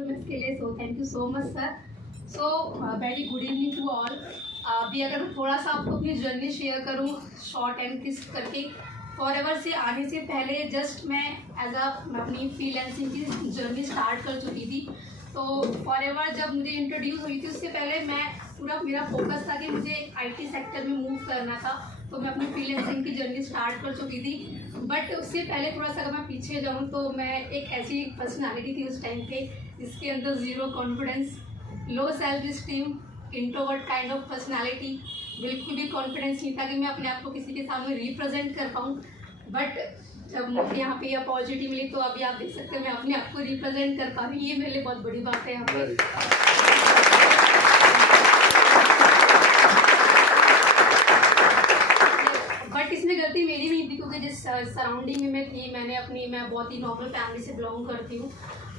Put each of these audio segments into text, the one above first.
Helpfulness के लिए, so thank you so much sir. So very good evening to all. अभी अगर मैं थोड़ा सा आपको अपनी जर्नी शेयर करूँ शॉर्ट एंड क्रिस्प करके, फॉरएवर से आने से पहले जस्ट मैं अपनी फ्रीलांसिंग की जर्नी स्टार्ट कर चुकी थी। तो फॉरएवर जब मुझे इंट्रोड्यूस हुई थी उससे पहले मैं पूरा मेरा फोकस था कि मुझे आईटी सेक्टर में मूव करना था, तो मैं अपनी फ्रीलांसिंग की जर्नी स्टार्ट कर चुकी थी। बट उससे पहले थोड़ा सा अगर मैं पीछे जाऊँ तो मैं एक ऐसी पर्सनालिटी थी उस टाइम पे जिसके अंदर zero confidence, low self esteem, introvert kind of personality, बिल्कुल भी कॉन्फिडेंस नहीं था कि मैं अपने आप को किसी के सामने रिप्रेजेंट कर पाऊँ। बट जब मुझे यहाँ पे अपॉर्चुनिटी मिली तो अभी आप देख सकते हैं मैं अपने आप को रिप्रेजेंट कर पा रही हूँ, ये मेरे लिए बहुत बड़ी बात है यहाँ पे। बट इसमें गलती मेरी नहीं थी क्योंकि जिस सराउंडिंग में मैं थी, मैं बहुत ही नॉर्मल फैमिली से बिलोंग करती हूँ।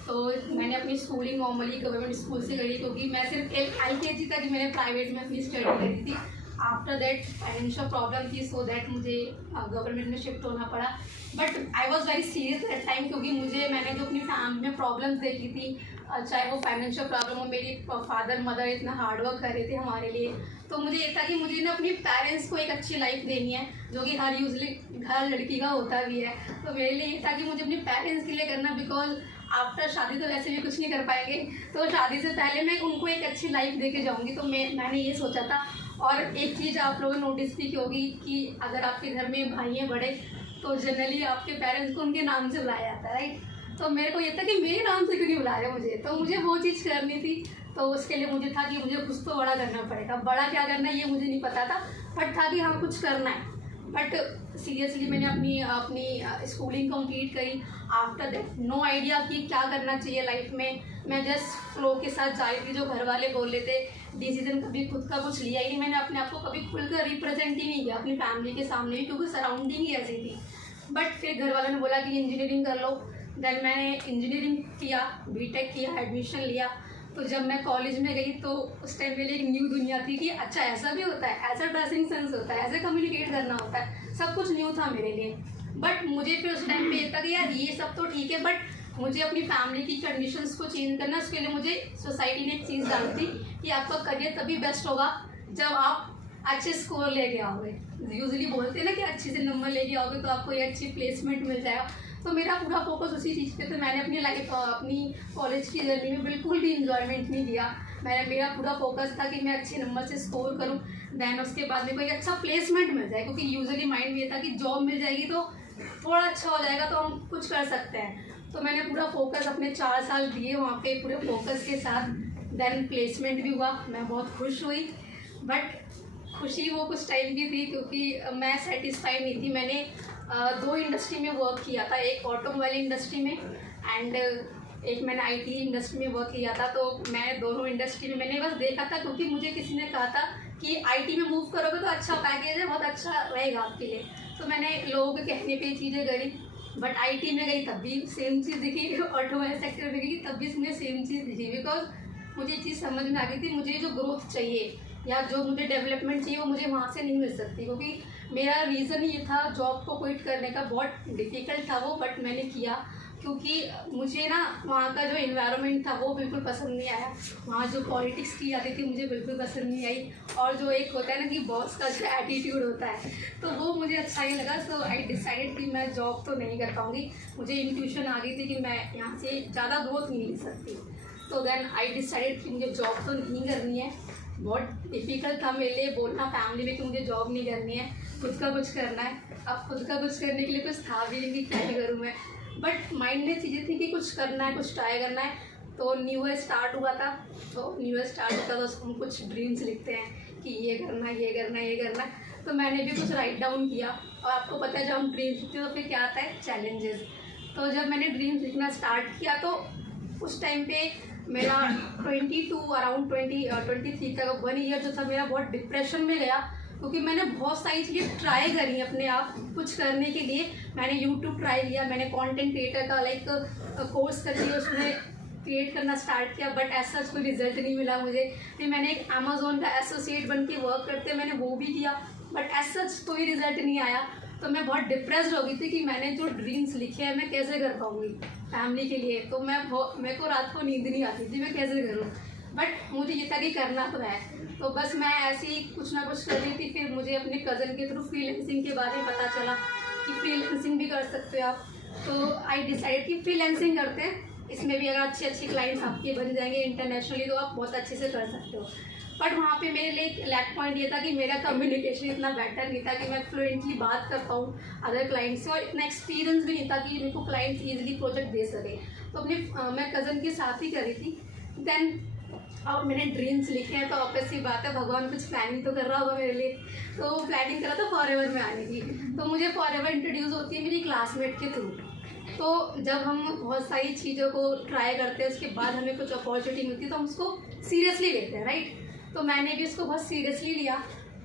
तो मैंने अपनी स्कूलिंग नॉर्मली गवर्नमेंट स्कूल से करी, क्योंकि मैं सिर्फ LKG तक ही मैंने प्राइवेट में अपनी स्टडी करी थी। आफ्टर दैट फाइनेंशियल प्रॉब्लम थी, सो दैट मुझे गवर्नमेंट में शिफ्ट होना पड़ा। But I was very serious at time, क्योंकि मैंने जो अपनी फैमिली में प्रॉब्लम्स देखी थी, चाहे वो फाइनेंशियल प्रॉब्लम हो, मेरी फादर मदर इतना हार्डवर्क कर रहे थे हमारे लिए, तो मुझे ये था कि मुझे ना अपने पेरेंट्स को एक अच्छी लाइफ देनी है, जो कि हर लड़की का होता भी है। तो मेरे लिए ये था कि मुझे अपने पेरेंट्स के लिए करना, बिकॉज आफ्टर शादी तो वैसे भी कुछ नहीं कर पाएंगे, तो शादी से पहले मैं उनको एक अच्छी लाइफ दे के जाऊँगी। तो मैंने ये सोचा था। और एक चीज़ आप लोगों ने नोटिस भी की होगी कि अगर आपके घर में भाई हैं बड़े, तो जनरली आपके पेरेंट्स को उनके नाम से बुलाया जाता है, राइट। तो मेरे को ये था कि मेरे नाम से क्यों नहीं बुला रहे मुझे, तो मुझे वो चीज़ करनी थी। तो उसके लिए मुझे था कि मुझे कुछ तो बड़ा करना पड़ेगा। बड़ा क्या करना है ये मुझे नहीं पता था, बट था कि हाँ कुछ करना है। बट सीरियसली मैंने अपनी स्कूलिंग कंप्लीट करी। आफ्टर दैट नो आइडिया कि क्या करना चाहिए लाइफ में, मैं जस्ट फ्लो के साथ जा रही थी। जो घर वाले बोल रहे थे, डिसीजन कभी खुद का कुछ लिया ही नहीं। मैंने अपने आप को कभी खुलकर रिप्रेजेंट ही नहीं किया अपनी फैमिली के सामने भी, क्योंकि सराउंडिंग ही ऐसी थी। बट फिर घर वालों ने बोला कि इंजीनियरिंग कर लो। देन मैंने इंजीनियरिंग किया, बीटेक किया, एडमिशन लिया। तो जब मैं कॉलेज में गई तो उस टाइम के लिए एक न्यू दुनिया थी कि अच्छा ऐसा भी होता है, ऐसा ड्रेसिंग सेंस होता है, ऐसे कम्युनिकेट करना होता है, सब कुछ न्यू था मेरे लिए। बट मुझे फिर उस टाइम पे ये था कि यार ये सब तो ठीक है, बट मुझे अपनी फैमिली की कंडीशंस को चेंज करना। उसके लिए मुझे सोसाइटी ने एक चीज़ डाली थी कि आपका करियर तभी बेस्ट होगा जब आप अच्छे स्कोर लेके आओगे। यूजुअली बोलते हैं ना कि अच्छे से नंबर लेके आओगे तो आपको ये अच्छी प्लेसमेंट मिल जाएगा। तो मेरा पूरा फोकस उसी चीज़ पे था। मैंने अपनी कॉलेज की जर्नी में बिल्कुल भी इंजॉयमेंट नहीं किया। मेरा पूरा फोकस था कि मैं अच्छे नंबर से स्कोर करूं, देन उसके बाद में कोई अच्छा प्लेसमेंट मिल जाए, क्योंकि यूजुअली माइंड में ये था कि जॉब मिल जाएगी तो थोड़ा अच्छा हो जाएगा तो हम कुछ कर सकते हैं। तो मैंने पूरा फोकस अपने 4 साल दिए वहाँ पे पूरे फोकस के साथ। देन प्लेसमेंट भी हुआ, मैं बहुत खुश हुई। बट खुशी वो कुछ टाइम की थी, क्योंकि मैं सेटिस्फाइड नहीं थी। मैंने 2 इंडस्ट्री में वर्क किया था, एक ऑटोमोबाइल इंडस्ट्री में एंड एक मैंने आईटी इंडस्ट्री में वर्क किया था। तो मैं दोनों इंडस्ट्री में मैंने बस देखा था, क्योंकि मुझे किसी ने कहा था कि आईटी में मूव करोगे तो अच्छा पैकेज है, बहुत अच्छा रहेगा आपके लिए। तो मैंने लोगों के कहने पे चीज़ें करी। बट आईटी में गई तब भी सेम चीज़ दिखी, ऑटोमोबाइल सेक्टर में गई तब भी मुझे सेम चीज़ दिखी। बिकॉज मुझे चीज़ समझ में आ गई थी, मुझे जो ग्रोथ चाहिए या जो मुझे डेवलपमेंट चाहिए वो मुझे वहाँ से नहीं मिल सकती, क्योंकि मेरा रीज़न ये था जॉब को क्विट करने का। बहुत डिफ़िकल्ट था वो, बट मैंने किया, क्योंकि मुझे ना वहाँ का जो इन्वायरमेंट था वो बिल्कुल पसंद नहीं आया। वहाँ जो पॉलिटिक्स की जाती थी मुझे बिल्कुल पसंद नहीं आई, और जो एक होता है ना कि बॉस का जो एटीट्यूड होता है तो वो मुझे अच्छा नहीं लगा। सो आई डिसाइडेड कि मैं जॉब तो नहीं कर पाऊँगी। मुझे इंट्यूशन आ गई थी कि मैं यहाँ से ज़्यादा ग्रोथ नहीं ले सकती। तो देन आई डिसाइडेड कि मुझे जॉब तो नहीं करनी है। बहुत डिफ़िकल्ट था मेरे लिए बोलना फैमिली में कि मुझे जॉब नहीं करनी है, खुद का कुछ करना है। अब खुद का कुछ करने के लिए कुछ था भी नहीं कि क्या करूँ मैं, बट माइंड में चीज़ें थी कि कुछ करना है, कुछ ट्राई करना है। तो न्यू ईयर स्टार्ट हुआ था, तो न्यू ईयर स्टार्ट होता तो हम कुछ ड्रीम्स लिखते हैं कि ये करना है, ये करना है, ये करना है। तो मैंने भी कुछ राइट डाउन किया, और आपको पता है जब हम ड्रीम्स लिखते हैं तो फिर क्या आता है, चैलेंजेस। तो जब मैंने ड्रीम्स लिखना स्टार्ट किया तो उस टाइम पे मेरा 22 अराउंड 23 तक 1 ईयर जो था मेरा बहुत डिप्रेशन में गया, क्योंकि मैंने बहुत सारी चीज़ें ट्राई करी अपने आप कुछ करने के लिए। मैंने यूट्यूब ट्राई किया, मैंने कंटेंट क्रिएटर का कोर्स कर लिया, उसमें क्रिएट करना स्टार्ट किया, बट ऐसा कोई रिजल्ट नहीं मिला मुझे। फिर मैंने एक अमेज़ोन का एसोसिएट बन के वर्क करते मैंने वो भी किया, बट ऐसा कोई रिजल्ट नहीं आया। तो मैं बहुत डिप्रेस्ड हो गई थी कि मैंने जो ड्रीम्स लिखे हैं मैं कैसे कर पाऊँगी फैमिली के लिए। तो मेरे को रात को नींद नहीं आती थी मैं कैसे करूँ, बट मुझे ये था कि करना तो है। तो बस मैं ऐसे ही कुछ ना कुछ कर रही थी। फिर मुझे अपने कज़न के थ्रू फ्रीलांसिंग के बारे में पता चला कि फ्रीलांसिंग भी कर सकते हो आप। तो आई डिसाइड कि फ्रीलांसिंग करते हैं, इसमें भी अगर अच्छे क्लाइंट्स आपके बन जाएंगे इंटरनेशनली तो आप बहुत अच्छे से कर सकते हो। बट वहाँ पे मेरे लिए एक लैक पॉइंट ये था कि मेरा कम्युनिकेशन इतना बेटर नहीं था कि मैं फ्लुएंटली बात कर पाऊँ अदर क्लाइंट से, और इतना एक्सपीरियंस भी नहीं था कि मेरे को क्लाइंट ईजिली प्रोजेक्ट दे सके। तो अपने मैं कज़न के साथ ही करी थी। देन अब मैंने ड्रीम्स लिखे हैं तो ऑब्वियसली बात है भगवान कुछ प्लानिंग तो कर रहा होगा मेरे लिए। तो प्लानिंग करा था फॉरएवर में आने की। तो मुझे फॉरएवर इंट्रोड्यूस होती है मेरी क्लासमेट के थ्रू। तो जब हम बहुत सारी चीज़ों को ट्राई करते हैं उसके बाद हमें कुछ अपॉर्चुनिटी मिलती है तो हम उसको सीरियसली लेते हैं, राइट। तो मैंने भी उसको बहुत सीरियसली लिया।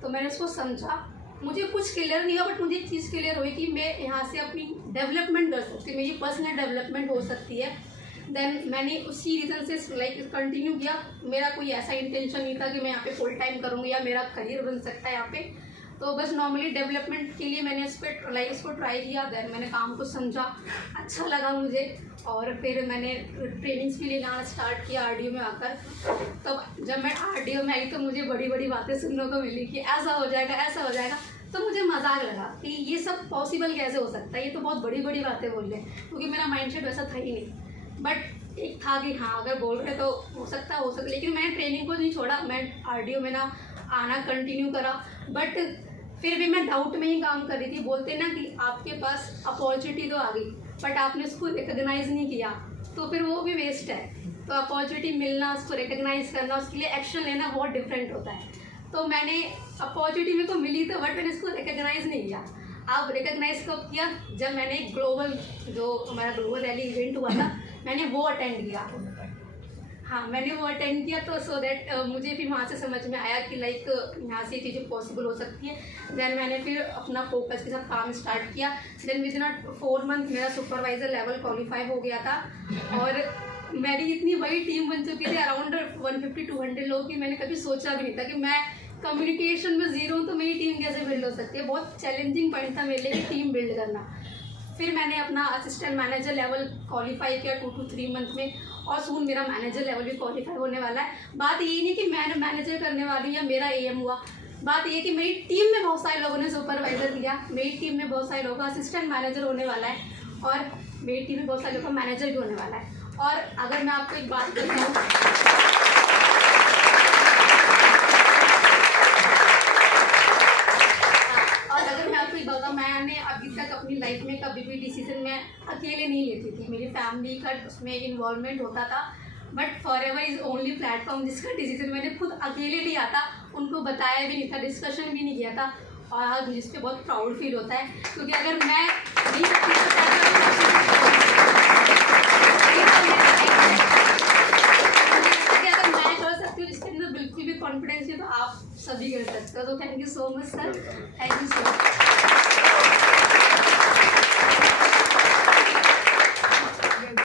तो मैंने उसको समझा, मुझे कुछ क्लियर नहीं हुआ बट मुझे एक चीज़ क्लियर हुई कि मैं यहाँ से अपनी डेवलपमेंट कर सकती हूँ, मेरी पर्सनल डेवलपमेंट हो सकती है। देन मैंने उसी रीज़न से लाइक कंटिन्यू किया। मेरा कोई ऐसा इंटेंशन नहीं था कि मैं यहाँ पे फुल टाइम करूँगी या मेरा करियर बन सकता है यहाँ पे। तो बस नॉर्मली डेवलपमेंट के लिए मैंने इसको ट्राई किया। देन मैंने काम को समझा, अच्छा लगा मुझे, और फिर मैंने ट्रेनिंग्स भी लेना स्टार्ट किया आरडीओ में आकर। तब जब मैं आरडीओ में आई तो मुझे बड़ी बड़ी बातें सुनने को मिली कि ऐसा हो जाएगा ऐसा हो जाएगा। तो मुझे मजाक लगा कि ये सब पॉसिबल कैसे हो सकता है, ये तो बहुत बड़ी बड़ी बातें बोल रहे हैं, क्योंकि मेरा माइंडसेट वैसा था ही नहीं। बट एक था कि हाँ अगर बोल रहे तो हो सकता है। लेकिन मैंने ट्रेनिंग को नहीं छोड़ा, मैं आरडीओ में ना आना कंटिन्यू करा। बट फिर भी मैं डाउट में ही काम कर रही थी। बोलते ना कि आपके पास अपॉर्चुनिटी तो आ गई बट आपने उसको रिकग्नाइज़ नहीं किया तो फिर वो भी वेस्ट है। तो अपॉर्चुनिटी मिलना, उसको रिकग्नाइज़ करना, उसके लिए एक्शन लेना बहुत डिफरेंट होता है। तो मैंने अपॉर्चुनिटी मेरे को मिली तो बट मैंने उसको रिकग्नाइज़ नहीं किया। अब रिकग्नाइज़ कब किया, जब मैंने ग्लोबल जो हमारा ग्लोबल रैली इवेंट हुआ था मैंने वो अटेंड किया। हाँ मैंने वो अटेंड किया। तो सो दैट मुझे फिर वहाँ से समझ में आया कि लाइक यहाँ से चीज़ें पॉसिबल हो सकती है। देन मैंने फिर अपना फोकस के साथ काम स्टार्ट किया। देन विद इन 4 मंथ मेरा सुपरवाइज़र लेवल क्वालिफाई हो गया था और मेरी इतनी बड़ी टीम बन चुकी थी, अराउंड 150-200 लोग की। मैंने कभी सोचा भी नहीं था कि मैं कम्युनिकेशन में ज़ीरो हूँ तो मेरी टीम कैसे बिल्ड हो सकती है। बहुत चैलेंजिंग पॉइंट था मेरे लिए टीम बिल्ड करना। फिर मैंने अपना असिस्टेंट मैनेजर लेवल क्वालिफाई किया 2 to 3 मंथ में, और सून मेरा मैनेजर लेवल भी क्वालिफाई होने वाला है। बात ये नहीं कि मैं मैनेजर करने वाली या मेरा एम हुआ, बात ये कि मेरी टीम में बहुत सारे लोगों ने सुपरवाइजर दिया, मेरी टीम में बहुत सारे लोगों का असिस्टेंट मैनेजर होने वाला है, और मेरी टीम में बहुत सारे लोगों का मैनेजर भी होने वाला है। और अगर मैं आपको एक बात बताऊँ, मैंने अभी तक अपनी लाइफ में कभी भी डिसीजन मैं अकेले नहीं लेती थी, मेरी फैमिली का उसमें इन्वॉल्वमेंट होता था। But forever is only platform जिसका डिसीजन मैंने खुद अकेले लिया था, उनको बताया भी नहीं था, डिस्कशन भी नहीं किया था। और आज मुझे इस पर बहुत प्राउड फील होता है, क्योंकि अगर मैं कर सकती हूँ जिसके अंदर बिल्कुल भी कॉन्फिडेंस है तो आप सभी कर सकते हो। तो thank you so much sir, thank you so much.